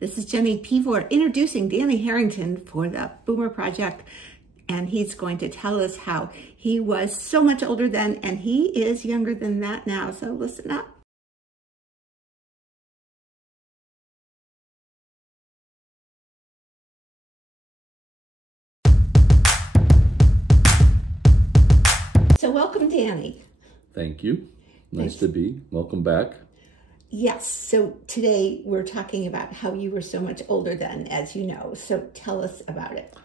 This is Jenny Pevor introducing Danny Harrington for the Boomer Project, and he's going to tell us how he was so much older then, and he is younger than that now, so listen up. So welcome, Danny. Thank you. Nice to be. Welcome back. Yes. So today we're talking about how you were so much older then, as you know. So tell us about it.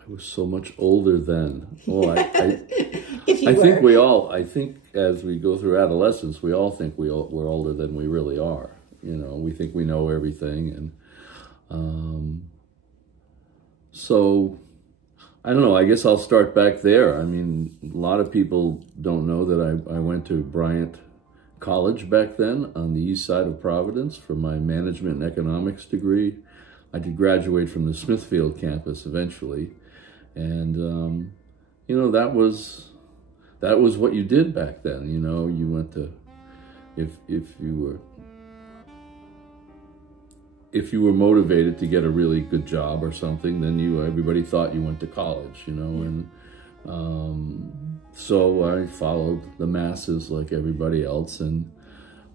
I was so much older then. Well, I think as we go through adolescence, we all think we're older than we really are. You know, we think we know everything. And so, I don't know, I guess I'll start back there. I mean, a lot of people don't know that I went to Bryant College back then on the east side of Providence for my management and economics degree. I did graduate from the Smithfield campus eventually. And, you know, that was what you did back then. You know, you went to, if you were motivated to get a really good job or something, then everybody thought you went to college, you know, and so I followed the masses like everybody else, and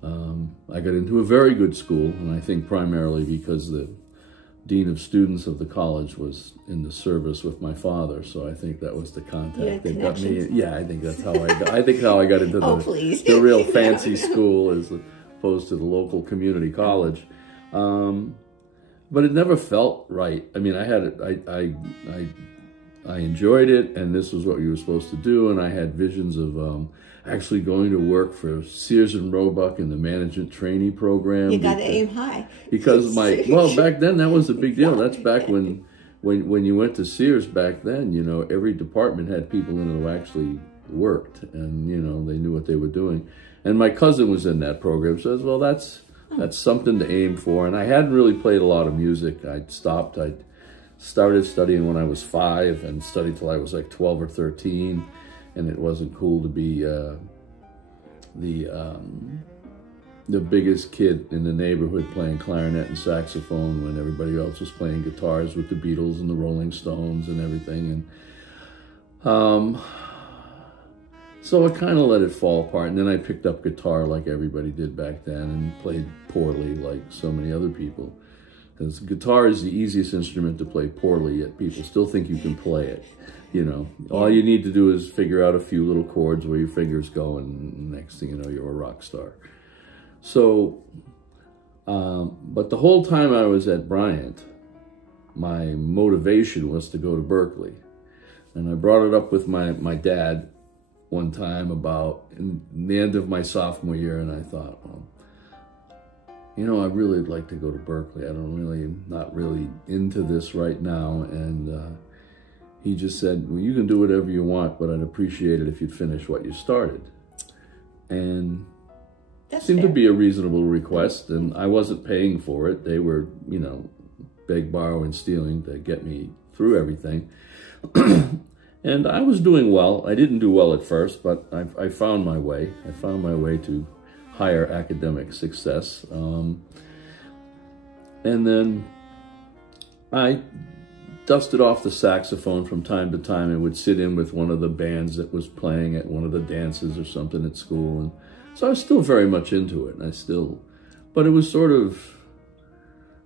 I got into a very good school, and I think primarily because the dean of students of the college was in the service with my father, so I think that was the contact that got me. Yeah, I think that's how I got. I think how I got into the real fancy school as opposed to the local community college. But it never felt right. I mean, I enjoyed it, and this was what you were supposed to do, and I had visions of actually going to work for Sears and Roebuck in the management trainee program. You got to aim high. Because back then that was a big deal. That's back when you went to Sears back then, you know, every department had people in it who actually worked, and, you know, they knew what they were doing. And my cousin was in that program, so I said, well, that's something to aim for. And I hadn't really played a lot of music. I started studying when I was 5 and studied till I was like 12 or 13. And it wasn't cool to be the biggest kid in the neighborhood playing clarinet and saxophone when everybody else was playing guitars with the Beatles and the Rolling Stones and everything. And so I kind of let it fall apart, and then I picked up guitar like everybody did back then and played poorly like so many other people. Because guitar is the easiest instrument to play poorly, yet people still think you can play it. You know, all you need to do is figure out a few little chords where your fingers go, and next thing you know, you're a rock star. So, but the whole time I was at Bryant, my motivation was to go to Berkeley. And I brought it up with my dad one time about in the end of my sophomore year, and I thought, well, you know, I'd really like to go to Berkeley. Not really into this right now. And he just said, well, you can do whatever you want, but I'd appreciate it if you'd finish what you started. And it seemed to be a reasonable request, and I wasn't paying for it. They were, you know, beg, borrow, and stealing to get me through everything. And I was doing well. I didn't do well at first, but I found my way. I found my way to higher academic success. And then I dusted off the saxophone from time to time and would sit in with one of the bands that was playing at one of the dances or something at school. And so I was still very much into it. But it was sort of,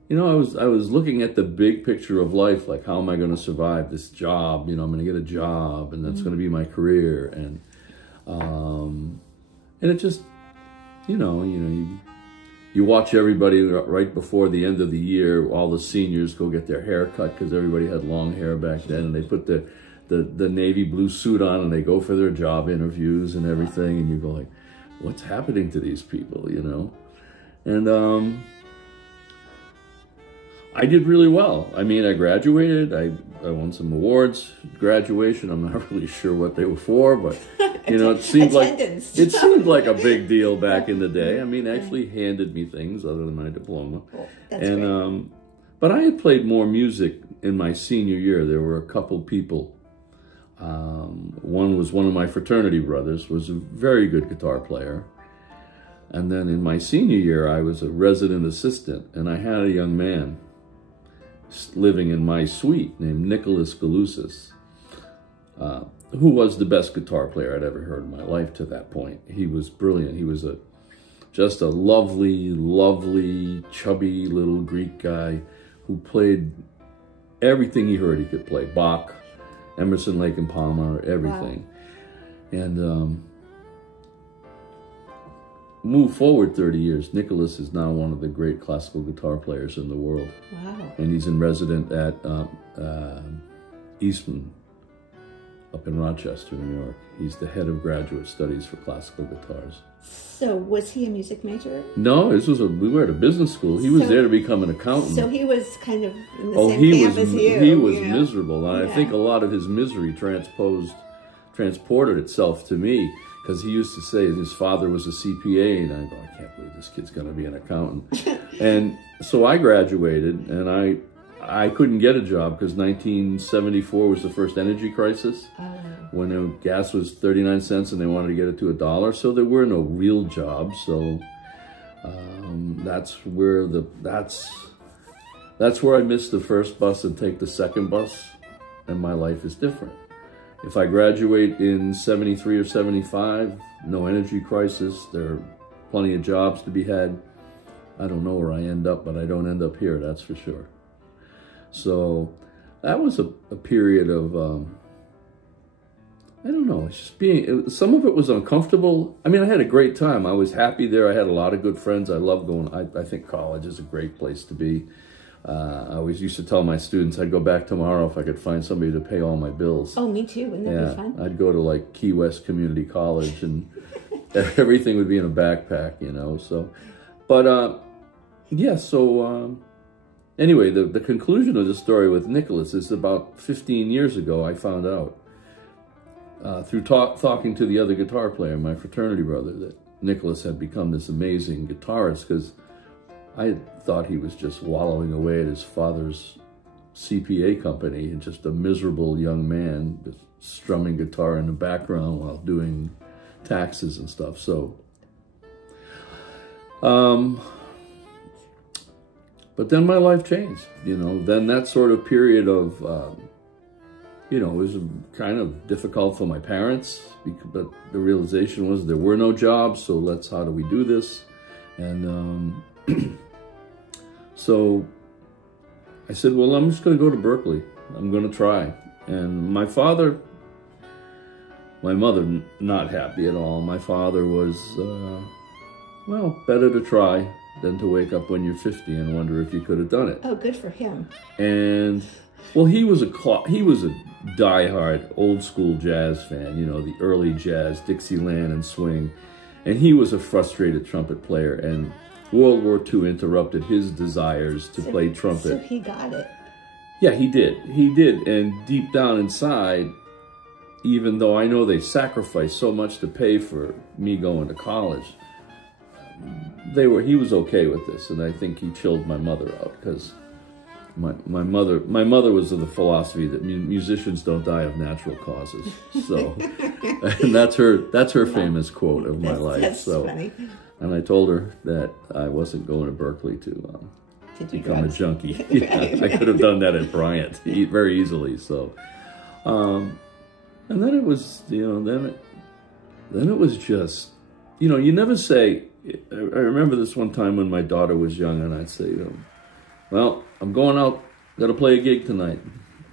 you know, I was looking at the big picture of life, like how am I going to survive this job? You know, I'm going to get a job, and that's going to be my career. And it just, you watch everybody right before the end of the year, all the seniors go get their hair cut because everybody had long hair back then, and they put the navy blue suit on and they go for their job interviews and everything, and you go like, what's happening to these people, you know? And I did really well. I mean, I graduated, I won some awards, graduation. I'm not really sure what they were for, but you know, it seemed like a big deal back in the day. I mean, actually handed me things other than my diploma. Cool. That's great. But I had played more music in my senior year. There were a couple people. One was one of my fraternity brothers, was a very good guitar player. And then in my senior year, I was a resident assistant, and I had a young man living in my suite named Nicholas Galusis, who was the best guitar player I'd ever heard in my life to that point. He was brilliant. He was just a lovely, lovely, chubby little Greek guy who played everything he heard he could play. Bach, Emerson, Lake and Palmer, everything. Wow. And move forward 30 years, Nicholas is now one of the great classical guitar players in the world. Wow. And he's in resident at Eastman up in Rochester, New York. He's the head of graduate studies for classical guitars. So was he a music major? No, we were at a business school. He was there to become an accountant. So he was kind of in the same camp as you. He was miserable. And I think a lot of his misery transported itself to me, because he used to say his father was a CPA, and I go, I can't believe this kid's going to be an accountant. And so I graduated, and I couldn't get a job because 1974 was the first energy crisis, when gas was 39 cents and they wanted to get it to $1. So there were no real jobs. So that's where I missed the first bus and take the second bus, and my life is different. If I graduate in 73 or 75, no energy crisis, there are plenty of jobs to be had. I don't know where I end up, but I don't end up here, that's for sure. So that was a period of, I don't know, it's just some of it was uncomfortable. I mean, I had a great time. I was happy there. I had a lot of good friends. I love going, I think college is a great place to be. I always used to tell my students I'd go back tomorrow if I could find somebody to pay all my bills. Oh, me too. Wouldn't that be fun? I'd go to like Key West Community College, and everything would be in a backpack, you know. So, but yeah. So anyway, the conclusion of the story with Nicholas is about 15 years ago. I found out through talking to the other guitar player, my fraternity brother, that Nicholas had become this amazing guitarist, because I thought he was just wallowing away at his father's CPA company, and just a miserable young man just strumming guitar in the background while doing taxes and stuff. So, but then my life changed, you know. Then that sort of period of, you know, it was kind of difficult for my parents, but the realization was there were no jobs, so how do we do this? And so I said, well, I'm just going to go to Berkeley. I'm going to try. And my mother, not happy at all. My father was, well, better to try than to wake up when you're 50 and wonder if you could have done it. Oh, good for him. And, well, he was a diehard old school jazz fan, you know, the early jazz, Dixieland and swing. And he was a frustrated trumpet player, and World War II interrupted his desires to play trumpet. So he got it. Yeah, he did. He did. And deep down inside, even though I know they sacrificed so much to pay for me going to college, he was okay with this. And I think he chilled my mother out, because my mother was of the philosophy that musicians don't die of natural causes. So, and that's her famous quote of my life. That's funny. And I told her that I wasn't going to Berkeley to become a junkie. Yeah, I could have done that at Bryant very easily. So, and then it was, you know, then it was just, you know, you never say. I remember this one time when my daughter was young, and I'd say, you know, well, I'm going out, got to play a gig tonight.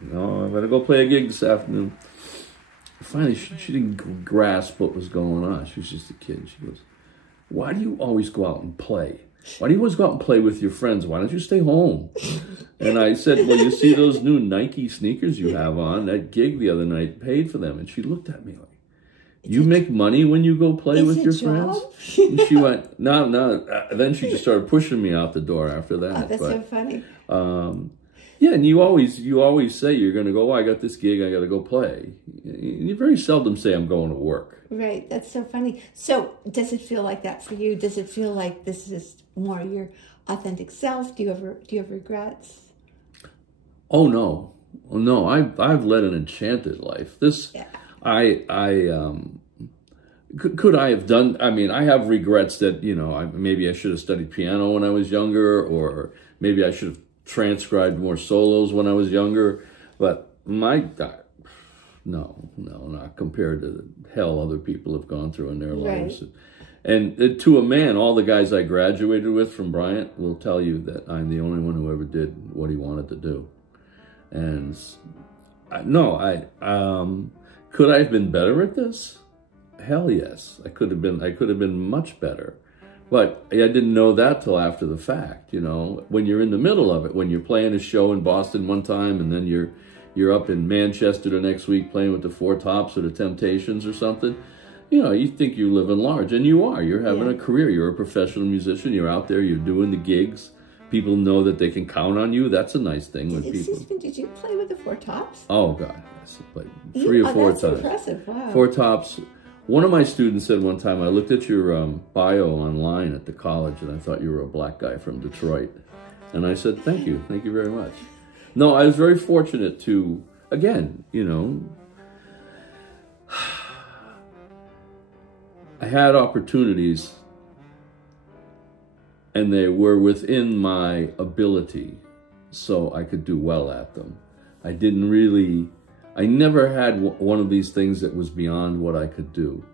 You know, I'm going to go play a gig this afternoon. Finally, she didn't grasp what was going on. She was just a kid. She goes, why do you always go out and play? Why do you always go out and play with your friends? Why don't you stay home? And I said, well, you see those new Nike sneakers you have on? That gig the other night paid for them. And she looked at me like, you make money when you go play with your friends? And she went, no. Then she just started pushing me out the door after that. Oh, that's so funny. Yeah, and you always say you're going to go, oh, I got this gig, I got to go play. You very seldom say I'm going to work. Right, that's so funny. So does it feel like that for you? Does it feel like this is more your authentic self? Do you have regrets? Oh, no. I've led an enchanted life. Yeah. Could I have done, I mean, I have regrets that, you know, maybe I should have studied piano when I was younger, or maybe I should have transcribed more solos when I was younger, but no, not compared to the hell other people have gone through in their lives. And to a man, all the guys I graduated with from Bryant will tell you that I'm the only one who ever did what he wanted to do. And could I have been better at this? Hell yes, I could have been much better. But I didn't know that till after the fact, you know. When you're in the middle of it, when you're playing a show in Boston one time and then you're up in Manchester the next week playing with the Four Tops or the Temptations or something, you know, you think you're living large, and you are. You're having a career. You're a professional musician. You're out there. You're doing the gigs. People know that they can count on you. That's a nice thing when people... Excuse me, did you play with the Four Tops? Oh, God. Yes, I played 3 or 4 that's times. Impressive. Wow. Four Tops. One of my students said one time, I looked at your bio online at the college, and I thought you were a black guy from Detroit. And I said, thank you very much. No, I was very fortunate to, again, you know, I had opportunities, and they were within my ability, so I could do well at them. I never had one of these things that was beyond what I could do.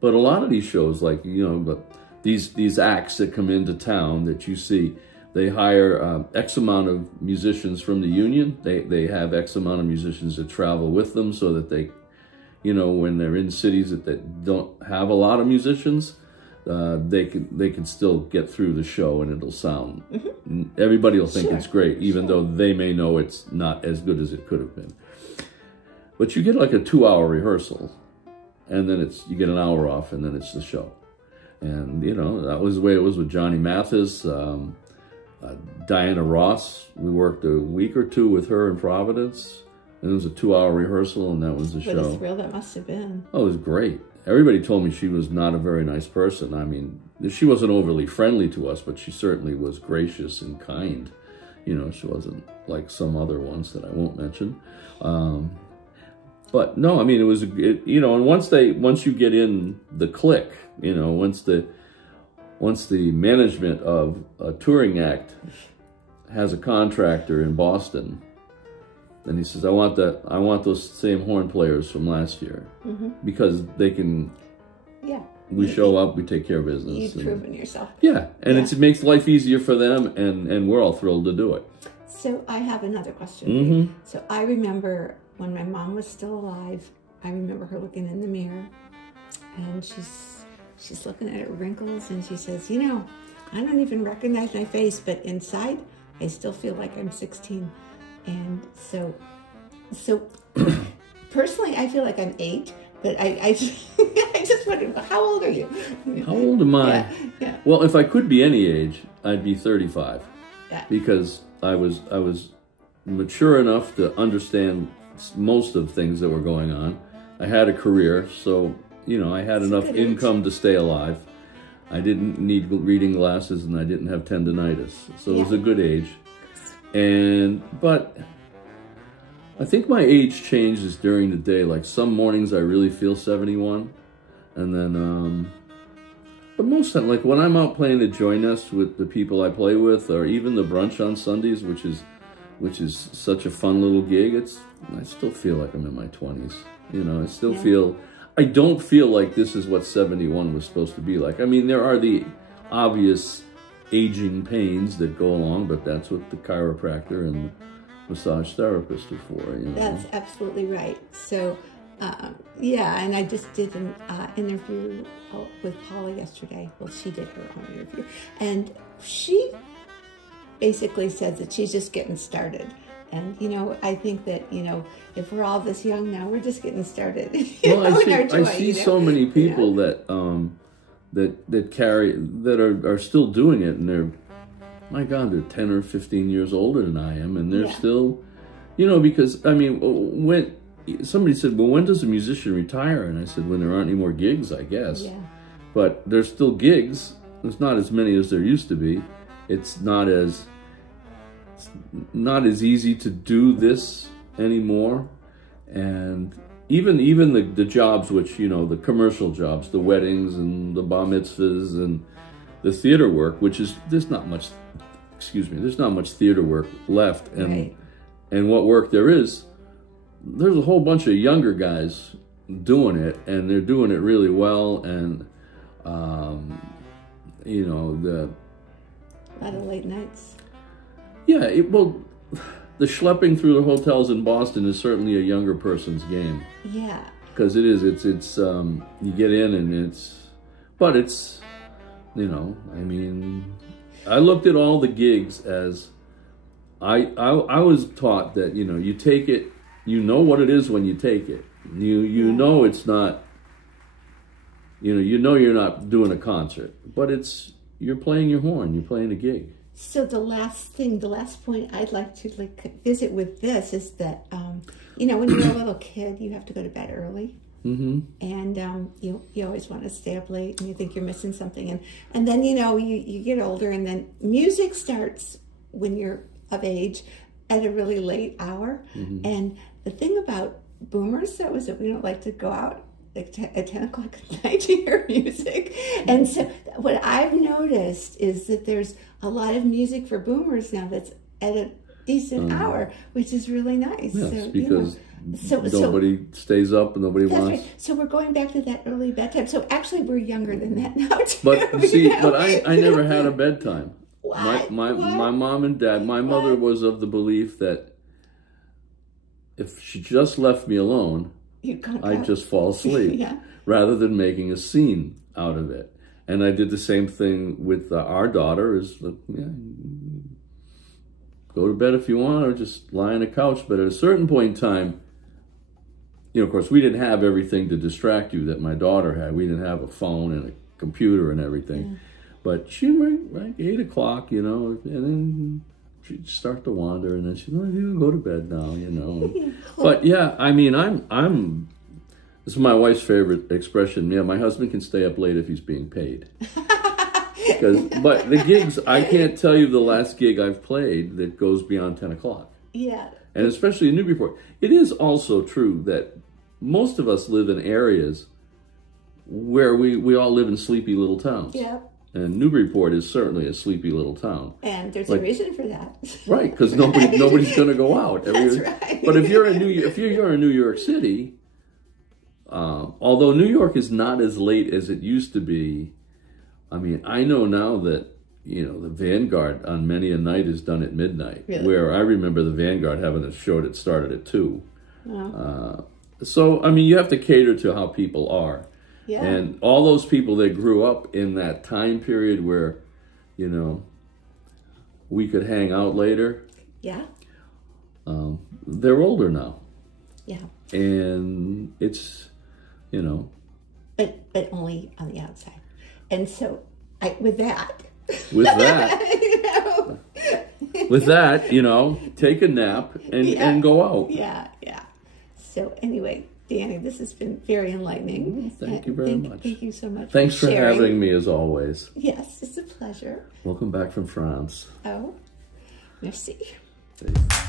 But a lot of these shows, like, you know, these acts that come into town that you see, they hire X amount of musicians from the union. They have X amount of musicians that travel with them so that they, you know, when they're in cities that don't have a lot of musicians, they can still get through the show and it'll sound, everybody will think it's great, even though they may know it's not as good as it could have been. But you get like a 2-hour rehearsal, and then you get an hour off, and then it's the show. And, you know, that was the way it was with Johnny Mathis, Diana Ross. We worked a week or 2 with her in Providence, and it was a 2-hour rehearsal, and that was the show. What a thrill that must have been. Oh, it was great. Everybody told me she was not a very nice person. I mean, she wasn't overly friendly to us, but she certainly was gracious and kind. You know, she wasn't like some other ones that I won't mention. But no, I mean, you know, and once you get in the clique, you know, once the management of a touring act has a contractor in Boston, and he says, I want those same horn players from last year, because they can, we show up, we take care of business. You've proven yourself. Yeah, and it makes life easier for them, and we're all thrilled to do it. So I have another question for you. So I remember when my mom was still alive, I remember her looking in the mirror, and she's looking at her wrinkles, and she says, you know, I don't even recognize my face, but inside, I still feel like I'm 16. And so personally, I feel like I'm 8, but I just wondered, how old are you? How old am I? Yeah. Well, if I could be any age, I'd be 35. Yeah. Because I was mature enough to understand most of things that were going on. I had a career, so, you know, I had enough income to stay alive. I didn't need reading glasses, and I didn't have tendonitis, so it was a good age. But I think my age changes during the day. Like some mornings I really feel 71, and then, but most of the time, like when I'm out playing the Joy Nest with the people I play with, or even the brunch on Sundays, which is such a fun little gig, I still feel like I'm in my 20s. You know, I don't feel like this is what 71 was supposed to be like. I mean, there are the obvious aging pains that go along, but that's what the chiropractor and the massage therapist are for, you know. That's absolutely right. So, yeah, and I just did an interview with Paula yesterday. Well, she did her own interview, and she basically said that she's just getting started. And, you know, I think that, you know, if we're all this young now, we're just getting started. I see so many people that are still doing it, and they're, my God, they're 10 or 15 years older than I am, and they're still, you know, because, I mean, when somebody said, well, when does a musician retire? And I said, when there aren't any more gigs, I guess. Yeah. But there's still gigs. There's not as many as there used to be. It's not as easy to do this anymore. And even the jobs, which, you know, the commercial jobs, the weddings and the bar mitzvahs and the theater work, which is, there's not much excuse me, there's not much theater work left. And, Right. and what work there is, there's a whole bunch of younger guys doing it, and they're doing it really well. And, you know, A lot of late nights. yeah, well, the schlepping through the hotels in Boston is certainly a younger person's game. Yeah. Because it is, it's you get in and but it's, you know, I mean, I looked at all the gigs as, I was taught that, you know, you take it, you know what it is when you take it. You know it's not, you know you're not doing a concert, but you're playing your horn, you're playing a gig. So the last point I'd like to visit with this is that, you know, when you're a little kid, you have to go to bed early. Mm-hmm. And you always want to stay up late, and you think you're missing something. And then, you know, you get older, and then music starts when you're of age at a really late hour. Mm-hmm. And the thing about boomers, though, is that we don't like to go out at 10 o'clock at night to hear music. And so what I've noticed is that there's a lot of music for boomers now that's at a decent hour, which is really nice. Yes, so, because you know, nobody stays up and nobody wants. Right. So we're going back to that early bedtime. So actually we're younger than that now too. But see, you know? but I never had a bedtime. What? My mom and dad, my mother was of the belief that if she just left me alone, I'd just fall asleep Yeah. rather than making a scene out of it. And I did the same thing with our daughter, is go to bed if you want, or just lie on the couch. But at a certain point in time, you know, of course, we didn't have everything to distract you that my daughter had. We didn't have a phone and a computer and everything. Yeah. But she went like 8 o'clock, you know, and then she'd start to wander, and then she'd like, you go to bed now, you know. But yeah, I mean, this is my wife's favorite expression. Yeah, my husband can stay up late if he's being paid. But the gigs, I can't tell you the last gig I've played that goes beyond 10 o'clock. Yeah. And especially in Newburyport. It is also true that most of us live in areas where we all live in sleepy little towns. Yeah. And Newburyport is certainly a sleepy little town. And there's a reason for that. Right, because nobody's going to go out. That's right. But if you're in New York City, although New York is not as late as it used to be, I mean, I know now that, you know, the Vanguard on many a night is done at midnight. Really? Where I remember the Vanguard having a show that started at 2. Wow. So, I mean, you have to cater to how people are. Yeah. And all those people that grew up in that time period where, you know, we could hang out later. Yeah. They're older now. Yeah. And it's, you know. But only on the outside. And so, with that, you know, with that, you know, take a nap and go out. Yeah, yeah. So anyway, Danny, this has been very enlightening. Thank you very much. Thank you so much. Thanks for sharing. having me, as always. Yes, it's a pleasure. Welcome back from France. Oh, merci. Thanks.